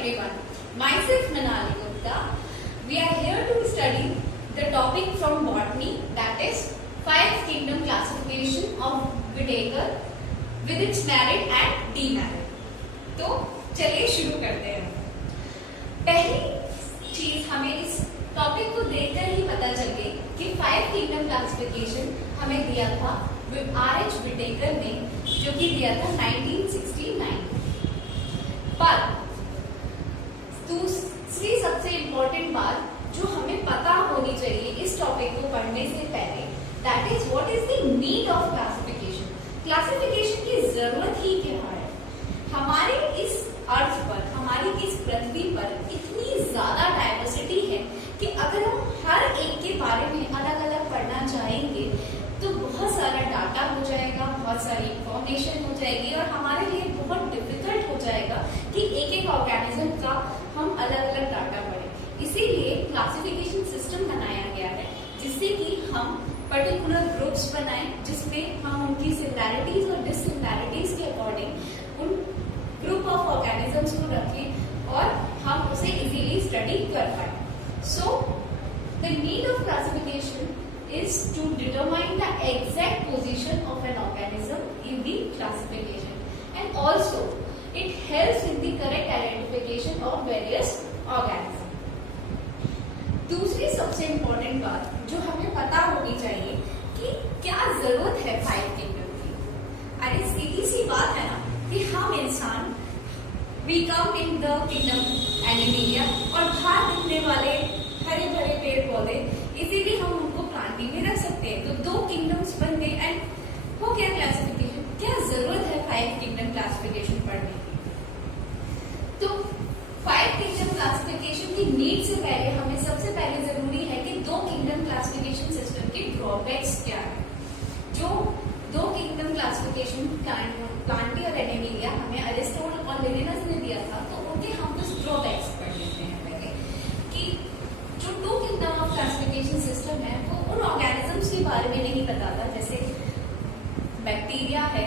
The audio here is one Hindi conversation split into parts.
everyone. Myself Manali Gupta. We are here to study the topic from botany, that is five kingdom classification of Whittaker with its merit and demerit. तो चलिए शुरू करते हैं. पहली चीज हमें इस टॉपिक को देखकर ही पता चल गई कि फाइव किंगडम क्लासिफिकेशन हमें दिया था R.H. Whittaker ने, जो कि दिया था 1969. पर दूसरी सबसे इम्पोर्टेंट बात जो हमें पता होनी चाहिए इस टॉपिक को पढ़ने से पहले, that is what is the need of classification. Classification की जरूरत ही क्या है? हमारे इस अर्थ पर, हमारी इस पृथ्वी पर इतनी ज्यादा डाइवर्सिटी है कि अगर हम हर एक के बारे में अलग अलग पढ़ना चाहेंगे तो बहुत सारा डाटा हो जाएगा, बहुत सारी इंफॉर्मेशन हो जाएगी और हमारे लिए बहुत डिफिकल्ट हो जाएगा कि एक एक ऑर्गेनिज्म का हम अलग अलग डाटा पढ़ें. इसीलिए क्लासिफिकेशन सिस्टम बनाया गया है जिससे कि हम पर्टिकुलर ग्रुप्स बनाएं, जिसमें हम उनकी सिमिलैरिटीज और डिससिमिलैरिटीज के अकॉर्डिंग उन ग्रुप ऑफ ऑर्गेनिजम्स को रखें और हम उसे इजीली स्टडी कर पाए. So the need of classification is to determine the exact position of an organism in the classification, and also it helps in the correct identification of various organisms. दूसरी सबसे इम्पोर्टेंट बात जो हमें पता होनी चाहिए कि क्या जरूरत है फाइव किंगडम की. अरे सीधी सी बात है ना कि हम इंसान we come in the kingdom Animalia और बाहर दिखने वाले हरे भरे पेड़ पौधे, इसीलिए हम उनको प्लांटी में रख सकते हैं. तो दो किंगडम्स बन गए एंड हो गया क्लासिफिकेशन. क्या जरूरत है फाइव किंगडम क्लासिफिकेशन पढ़ने की? तो फाइव किंगडम क्लासिफिकेशन की नीड से पहले हमें सबसे पहले जरूरी है कि दो किंगडम क्लासिफिकेशन सिस्टम के ड्रॉबैक्स क्या है. जो दो किंगडम क्लासिफिकेशन प्लांटी और एनिमेलिया हमें अरिस्टोटल और लिविनस ने दिया था, तो उनके हम कुछ ड्रॉबैक्स पढ़ लेते हैं पहले. कि जो two kingdom of classification system है वो उन ऑर्गेनिजम्स के बारे में नहीं बताता, जैसे बैक्टीरिया है,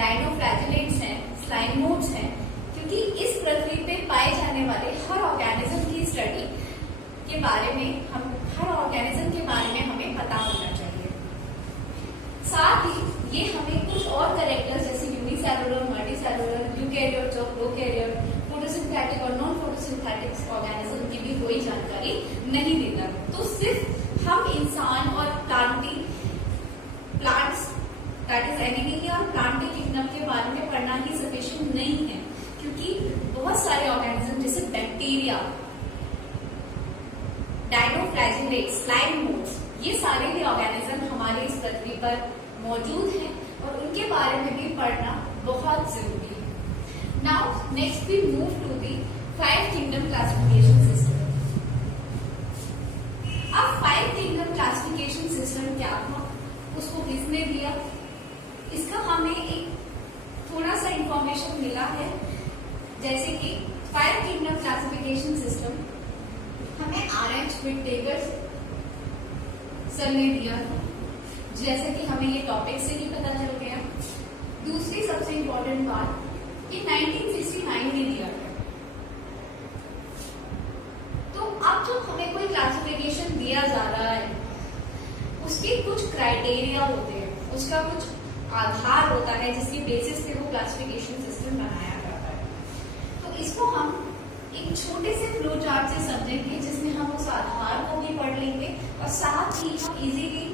डायनोफ्लैजेलेट्स हैं, स्लाइम मोड्स हैं, क्योंकि इस पृथ्वी पे पाए जाने वाले हर ऑर्गेनिज्म की स्टडी के बारे में हर ऑर्गेनिज्म के बारे में हमें पता होना चाहिए. साथ ही ये हमें कुछ और कैरेक्टर्स जैसे यूनिसेलुलर, मल्टीसेलुलर, यूकैरियोट्स और प्रोकैरियोट, फोटोसिंथेटिक और नॉन फोटोसिंथेटिक ऑर्गेनिज्म की भी कोई जानकारी नहीं देता. तो सिर्फ हम इंसान और प्लांट्स दैट इज एनिमेलिया और प्लांटी किंगडम के बारे में पढ़ना ही सफिशिएंट नहीं है, क्योंकि बहुत सारे ऑर्गेनिज्म जैसे बैक्टीरिया, डायनोफ्लैजेलेट्स, स्लाइम मोड्स, ये सारे भी ऑर्गेनिज्म हमारे इस पृथ्वी पर मौजूद हैं और उनके बारे में भी पढ़ना बहुत जरूरी है. Now next we move to the five kingdom classification system. अब फाइव किंगडम क्लासिफिकेशन सिस्टम क्या था, उसको किसने दिया, इसका हमें एक थोड़ा सा इंफॉर्मेशन मिला है. जैसे कि फाइव किंगडम क्लासिफिकेशन सिस्टम हमें R.H. Whittaker सर ने दिया था, जैसे कि हमें ये टॉपिक से ही पता चल गया. दूसरी सबसे इंपॉर्टेंट बात कि 1969 में दिया था. तो अब जो हमें कोई क्लासिफिकेशन दिया जा रहा है उसके कुछ क्राइटेरिया होते हैं, उसका कुछ आधार होता है जिसकी बेसिस पे वो क्लासिफिकेशन सिस्टम बनाया जाता है. तो इसको हम एक छोटे से फ्लो चार्ट से समझेंगे जिसमें हम उस आधार को भी पढ़ लेंगे और साथ ही हम इजीली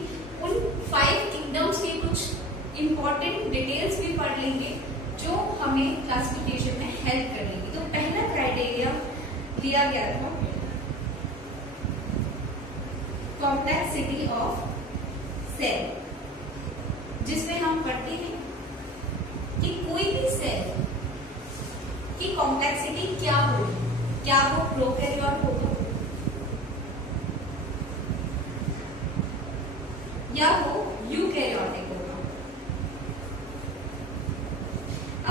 उन फाइव किंगडम्स के कुछ इंपॉर्टेंट डिटेल्स भी पढ़ लेंगे जो हमें क्लासिफिकेशन में हेल्प करेंगी. तो पहला क्राइटेरिया दिया गया था कॉम्प्लेक्सिटी ऑफ सेल, जिसमें हम पढ़ते हैं कि कोई भी सेल की कॉम्प्लेक्सिटी क्या होगी, क्या वो प्रोकैरियोट होगा या वो यूकैरियोटिक होगा.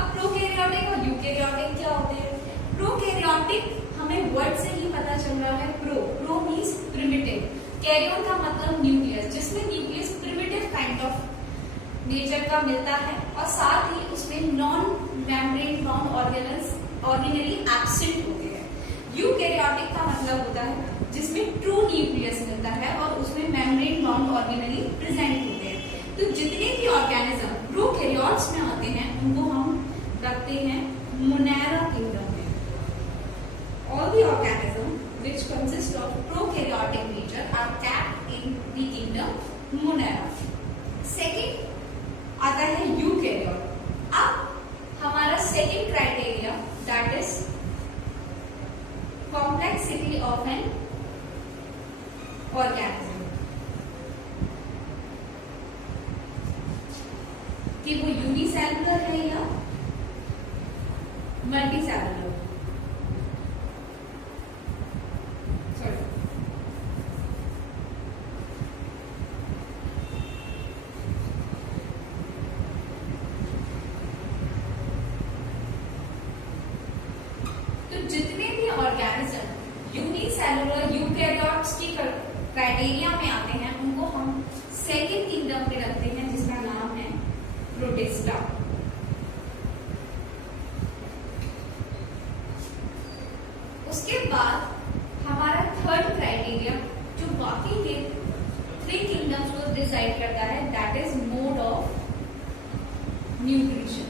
अब प्रोकैरियोटिक और यूकैरियोटिक क्या होते हैं? प्रोकैरियोटिक हमें वर्ड से ही पता चल रहा है. प्रो मीन्स प्रिमिटिव, कैरियोन का मतलब न्यूक्लियस, जिसमें nucleus primitive kind of nature का मिलता है और साथ ही उसमें non membrane bound organelles ordinary absent होते हैं. कैरियोटिक का मतलब होता है जिसमें ट्रू न्यूक्लियस मिलता है और उसमें मेम्ब्रेन बाउंड ऑर्गेनेली प्रेजेंट होते हैं। तो जितने भी ऑर्गेनिज्म प्रोकैरियोट्स में आते हैं उनको हम रखते हैं मोनेरा किंगडम में। All the organisms which consist of prokaryotic nature are kept in the kingdom Monera. Second आता है यूकैरियोट। अब हमारा second criteria that is complexity of an organism, कि वो यूनिसेलुलर है या मल्टीसेलुलर। जितने भी ऑर्गेनिज्म यूनिसेलुलर यूकैरियोट्स की क्राइटेरिया में आते हैं उनको हम सेकेंड किंगडम में रखते हैं जिसका नाम है प्रोटिस्टा। उसके बाद हमारा थर्ड क्राइटेरिया जो बाकी के 3 किंगडम्स को डिसाइड करता है that is mode of nutrition.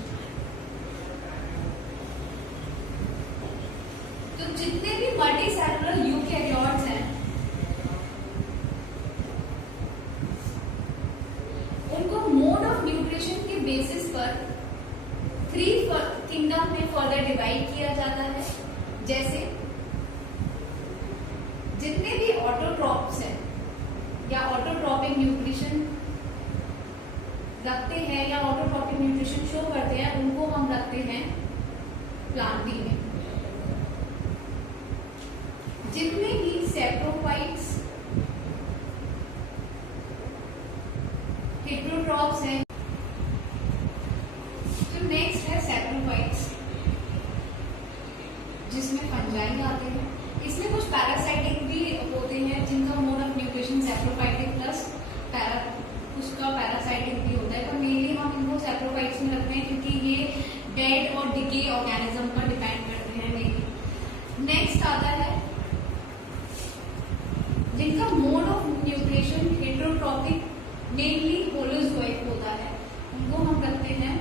तो जितने भी मल्टीसेलुलर यूकैरियोट्स हैं उनको मोड ऑफ न्यूट्रिशन के बेसिस पर 3 किंगडम में फर्दर डिवाइड किया जाता है। जैसे जितने भी ऑटोट्रॉप्स हैं या ऑटोट्रॉपिक न्यूट्रिशन रखते हैं या ऑटोट्रॉपिक न्यूट्रिशन शो करते हैं उनको हम रखते हैं प्लांटी में। जितने भी सैप्रोफाइट्स हेटेरोट्रॉप्स हैं, तो नेक्स्ट है सैप्रोफाइट्स जिसमें फंजाई आते हैं। इसमें कुछ पैरासाइटिक भी होते हैं जिनका mode of nutrition saprophytic plus उसका पैरासाइटिक भी होता है, पर मेनली हम इनको सैप्रोफाइट्स में रखते हैं क्योंकि ये डेड और डिके ऑर्गेनिज्म पर डिपेंड करते हैं मेनली। नेक्स्ट आता है जिनका mode of nutrition heterotrophic mainly holozoic होता है उनको हम रखते हैं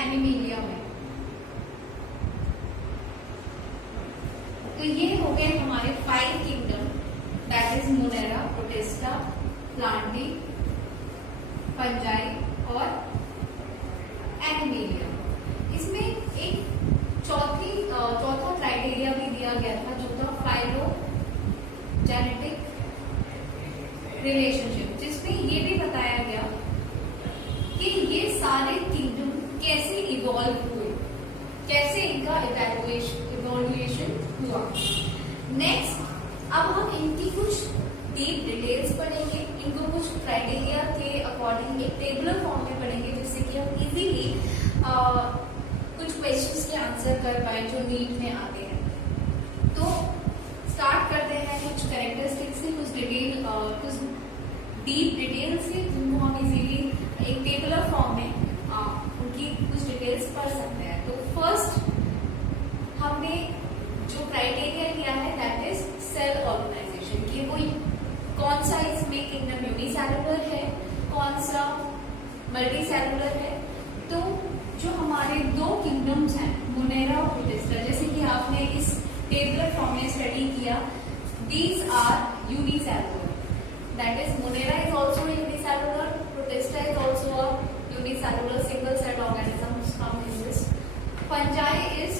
एनिमीलिया में। तो ये हो गए हमारे 5 kingdom that is Monera, protista, Plantae, fungi और एनिमीलिया। इसमें एक चौथा क्राइटेरिया भी दिया गया था जो था फाइलोजेनेटिक रिलेशनशिप, जिसमें ये भी बताया गया कि ये सारे किंगडम कैसे इवॉल्व हुए, कैसे इनका इवोल्यूशन हुआ। नेक्स्ट अब हम इनकी कुछ डीप डिटेल्स पढ़ेंगे, इनको कुछ क्राइटेरिया के अकॉर्डिंग एक टेबुलर फॉर्म में पढ़ेंगे जिससे कि हम इजीली कुछ क्वेश्चंस के आंसर कर पाए जो नीट में आते हैं। तो स्टार्ट करते हैं कुछ कैरेक्टरिस्टिक्स से, कुछ डीप डिटेल्स से जिनको हम इजीली एक टेबुलर फॉर्म में उनकी कुछ डिटेल्स पढ़ सकते हैं। तो फर्स्ट हमने जो क्राइटेरिया लिया है दैट इज सेल ऑर्गेनाइजेशन, कि वो कौन सा इसमें किंगडम यूनिसेलुलर है, कौन सा मल्टीसेलुलर है। तो जो हमारे 2 किंगडम्स हैं मोनेरा और प्रोटिस्टा, जैसे कि आपने इस टेबुलर फॉर्म में स्टडी किया, these are unicellular, that is Monera is also unicellular, Protista is also a unicellular single cell organism from this. Fungi is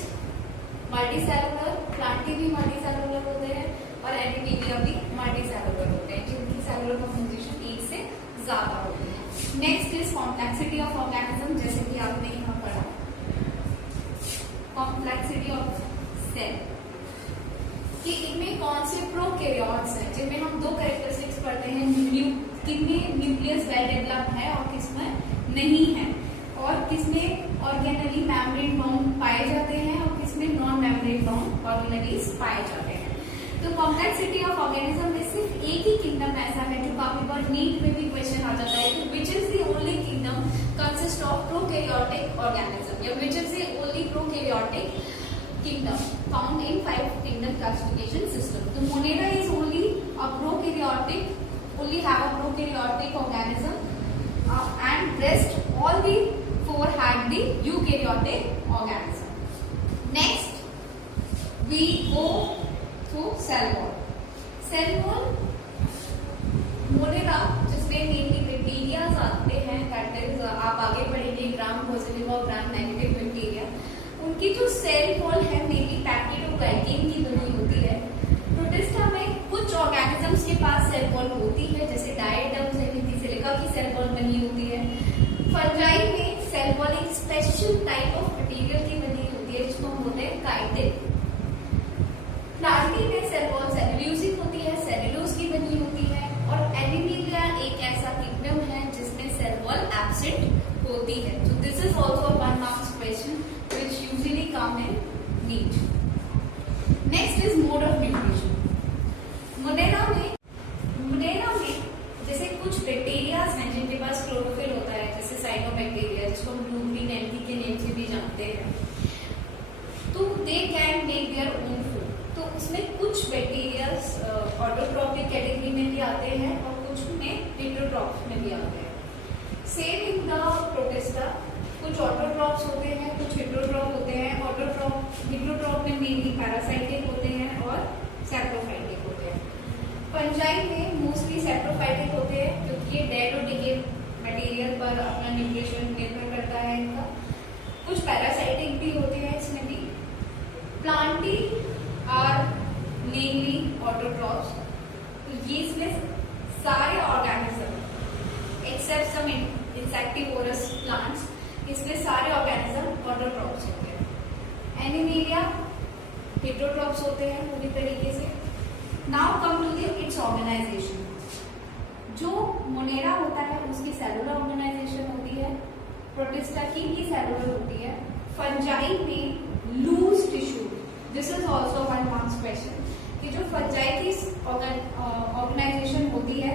multicellular, Plantae भी मल्टीसेलुलर होते हैं और एनिमीलिया भी मल्टीसेलुलर होते हैं जिनकी सेलुलर कंपोजिशन 1 से ज्यादा होती है। Next is complexity of organism, जैसे कि आपने यहाँ पढ़ा कॉम्प्लेक्सिटी ऑफ सेल, कि इनमें कौन से प्रोकैरियोट्स हैं जिनमें हम 2 कैरेक्टरिस्टिक्स पढ़ते हैं, किनमें न्यूक्लियस वेल डेवलप्ड है और किसमें नहीं है, और किसमें ऑर्गेनली मेम्ब्रेन बाउंड पाए जाते हैं और किसमें नॉन मेम्ब्रेन बाउंड ऑर्गेनलीज पाए जाते हैं। तो कॉम्प्लेक्सिटी ऑफ ऑर्गेनिज्म में सिर्फ एक ही किंगडम ऐसा है जो काफी बार नीट में भी क्वेश्चन आ जाता है, which is the only kingdom consist of prokaryotic organism, या which is the only prokaryotic kingdom found in 5 kingdom classification system. The Monera is only a prokaryotic, only have a prokaryotic organism, and rest all the 4 had the eukaryotic organism. Next, we go to cell wall. Cell wall Monera जिसमें mainly bacteria आते हैं, that is आप आगे पढ़ेंगे ग्राम पॉजिटिव और ग्राम नेगेटिव बैक्टीरिया, उनकी जो सेल वॉल है मेनली पैप्टिडोग्लाइकेन की बनी होती है। प्रोटिस्टा में कुछ ऑर्गेनिजम्स के पास सेल वॉल होती है, जैसे डायटम्स है, सिलिका की सेल वॉल बनी होती है। फंजाई में सेल वॉल एक स्पेशल टाइप ऑफ मटेरियल की बनी होती है जिसको हम बोलते हैं काइटिन। प्लांटी में सेल वॉल सेल्यूलोसिक होती है, सेल्यूलोज की बनी होती है। और एनिमेलिया एक ऐसा किंगडम है जिसमें सेल वॉल एब्सेंट होती है। So this is also a 1 marks question which usually come in NEET. Next is mode of nutrition. Monera में जैसे कुछ बैक्टीरिया हैं जिनके पास क्लोरोफिल होता है, जैसे साइनोबैक्टीरिया जिसको हम ब्लू ग्रीन एल्गी के नेम से भी जानते हैं, तो they can make their own food. तो उसमें कुछ बैक्टीरिया ऑटोट्रॉपिक कैटेगरी में भी आते हैं और कुछ में हेटेरोट्रॉप में भी आते हैं। सेम इन द प्रोटिस्टा, कुछ ऑटोट्रॉप्स होते हैं, कुछ हेटेरोट्रॉप होते हैं। हेटेरोट्रॉप में मेनली पैरासाइटिक होते हैं और सैप्रोफाइटिक होते हैं। फंजाई में मोस्टली सैप्रोफाइटिक होते हैं क्योंकि ये डेड और डिके मटेरियल पर अपना न्यूट्रिशन निर्भर करता है इनका। कुछ पैरासाइटिक भी होते हैं इसमें भी। प्लांटी आर मेनली ऑटोट्रॉप्स, तो ये इसमें सारे organism except some insectivorous plants, इसमें सारे ऑर्गेनिज्म ऑटोट्रॉप्स होते हैं। एनिमेलिया हेटेरोट्रॉप्स होते हैं पूरी तरीके से। Now come to its organisation. जो मोनेरा होता है उसकी सेलुलर ऑर्गेनाइजेशन होती है, प्रोटिस्टा की भी सेलुलर होती है। फंजाई में loose tissue, this is also 1 marks question, कि जो फंजाई की ऑर्गेनाइजेशन होती है,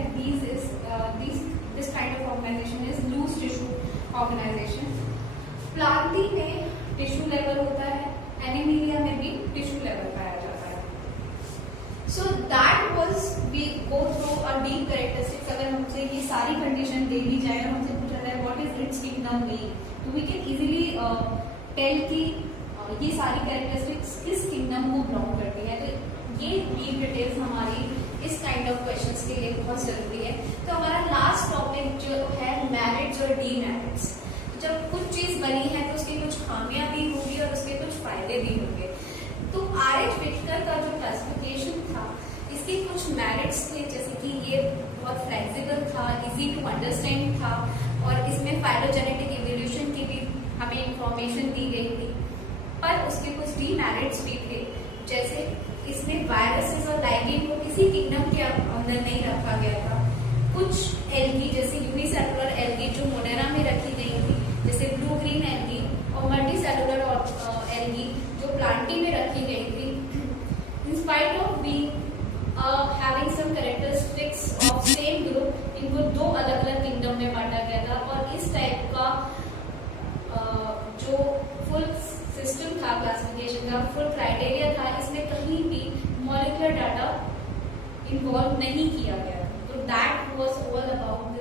this kind of organisation is loose tissue organisation. Plantae में टिश्यू लेवल होता है, एनिमेलिया में भी टिश्यू लेवल पाया जाता है। So that was we go through a deep characteristics. अगर हमसे ये सारी कंडीशन दे दी जाए और हमसे पूछा जाए what is it's kingdom name, तो वी कैन इजीली टेल कि ये सारी कैरेक्टरिस्टिक्स किस किंगडम को बिलोंग करती है। तो ये डीप डिटेल्स हमारी इस काइंड ऑफ क्वेश्चंस के लिए बहुत जरूरी है। तो हमारा लास्ट टॉपिक जो है मेरिट्स और डीमेरिट्स। जब कुछ चीज बनी है तो उसकी कुछ खामियां भी होंगी और उसके कुछ फायदे भी होंगे। तो RH विटकर का जो क्लासिफिकेशन था, इसके कुछ मेरिट्स थे, जैसे कि ये बहुत फ्लेक्सिबल था, इजी टू अंडरस्टैंड था और इसमें फाइलोजेनेटिक इवोल्यूशन की भी हमें इंफॉर्मेशन दी गई थी। पर उसके कुछ डीमेरिट्स भी थे, जैसे इसमें वायरसेस और लाइगेन को किसी किंगडम के अंदर नहीं रखा गया था। कुछ एल्गी जैसे यूनिसेलुलर एल्गी जो मोनेरा में रखी गई थी, जैसे ब्लू ग्रीन एल्गी, और मल्टी सेलुलर एल्गी जो प्लांटी में रखी गई थी, in spite of being having some characteristics of same group, इनको 2 अलग अलग किंगडम में बांटा गया था। और इस टाइप का जो फुल सिस्टम था क्लासिफिकेशन का, फुल क्राइटेरिया था, इसमें कहीं भी मॉलिक्यूलर डाटा इन्वॉल्व नहीं किया गया। तो दैट वाज ऑल अबाउट